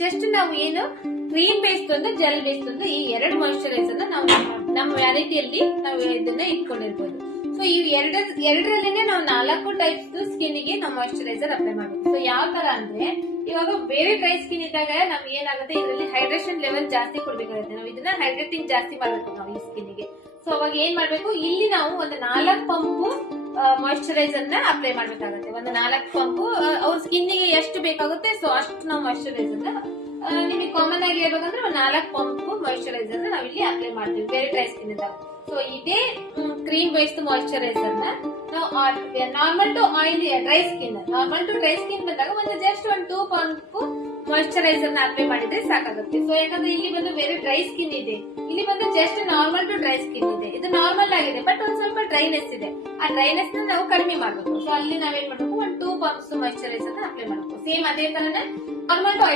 Just ನಾವು ಏನು cream based ಒಂದು ಜೆಲ್ ಬೇಸ್ಡ್ ಒಂದು ಈ ಎರಡು ಮಾಯಿಶ್ಚರೈಸರ್ ನಾವು ನಮ್ಮ ವ್ಯಾನಿಟಿಯಲ್ಲಿ ನಾವು ಇದನ್ನ ಇಟ್ಕೊಂಡಿರ್ಬೋದು. ಸೊ ಈ ಎರಡರಲ್ಲಿನೇ ನಾವು 4 ಟೈಪ್ಸ್ ಸ್ಕಿನ್ ಗೆ ನಾವು ಮಾಯಿಶ್ಚರೈಸರ್ ಅಪ್ಲೈ ಮಾಡಬೇಕು. ಸೊ ಯಾವ ತರ ಅಂದ್ರೆ ಇವಾಗ ಬೇರೆ ಡ್ರೈ ಸ್ಕಿನ್ ಇದ್ದಾಗ ನಮ್ಗೆ ಏನಾಗುತ್ತೆ, ಇದರಲ್ಲಿ ಹೈಡ್ರೇಷನ್ ಲೆವೆಲ್ ಜಾಸ್ತಿ ಕೊಡ್ಬೇಕಾಗುತ್ತೆ. ನಾವು ಇದನ್ನ ಹೈಡ್ರೇಟಿಂಗ್ ಜಾಸ್ತಿ ಮಾಡ್ಬೇಕು ನಾವು ಈ ಸ್ಕಿನ್ ಗೆ. ಸೊ ಅವಾಗ ಏನ್ ಮಾಡ್ಬೇಕು, ಇಲ್ಲಿ ನಾವು ಒಂದು 4 ಪಂಪು ಮಾಯಿಶ್ಚರೈಸರ್ ನ ಅಪ್ಲೈ ಮಾಡ್ಬೇಕಾಗುತ್ತೆ. ಒಂದು 4 ಪಂಪು ಅವ್ರ ಸ್ಕಿನ್ ಗೆ ಎಷ್ಟು ಬೇಕಾಗುತ್ತೆ ಸೊ ಅಷ್ಟು ನಾವು ಮಾಯಿಶ್ಚರೈಸರ್ ನಿಮಗೆ ಕಾಮನ್ ಆಗಿ ಹೇಳ್ಬೇಕಂದ್ರೆ ಒಂದು 4 ಪಂಪು ಮಾಯಿಶ್ಚರೈಸರ್ ನಾವು ಇಲ್ಲಿ ಅಪ್ಲೈ ಮಾಡ್ತೀವಿ ಬೇರೆ ಡ್ರೈ ಸ್ಕಿನ್ ಇದ್ದಾಗ. ಸೊ ಇದೇ ಕ್ರೀಮ್ ಬೇಸ್ಡ್ ಮಾಯಿಶ್ಚರೈಸರ್ ನಾವು normal to oily dry skin ಬಂದಾಗ ಒಂದು ಜಸ್ಟ್ ಒಂದು 2 ಪಂಪ್ ಮಾಯಿಶ್ಚರೈಸರ್ ನ ಅಪ್ಲೈ ಮಾಡಿದ್ರೆ ಸಾಕಾಗುತ್ತೆ. ಸೊ ಯಾಕಂದ್ರೆ ಇಲ್ಲಿ ಬಂದು ಬೇರೆ ಡ್ರೈ ಸ್ಕಿನ್ ಇದೆ, ಇಲ್ಲಿ ಬಂದು just normal to dry skin ಇದೆ. ಇದು ನಾರ್ಮಲ್ ಆಗಿದೆ ಬಟ್ ಒಂದ್ ಸ್ವಲ್ಪ ಡ್ರೈನೆಸ್ ಇದೆ. ಆ ಡ್ರೈನೆಸ್ ನ ನಾವು ಕಡಿಮೆ ಮಾಡಬೇಕು. ಸೊ ಅಲ್ಲಿ ನಾವೇನ್ ಮಾಡ್ಬೇಕು, ಒಂದು 2 ಪಂಪ್ಸ್ ಮಾಯಿಶ್ಚರೈಸರ್ ನ ಅಪ್ಲೈ ಮಾಡಬೇಕು. ಸೇಮ್ ಅದೇ ತರನೇ ನಾರ್ಮಲ್ ಟು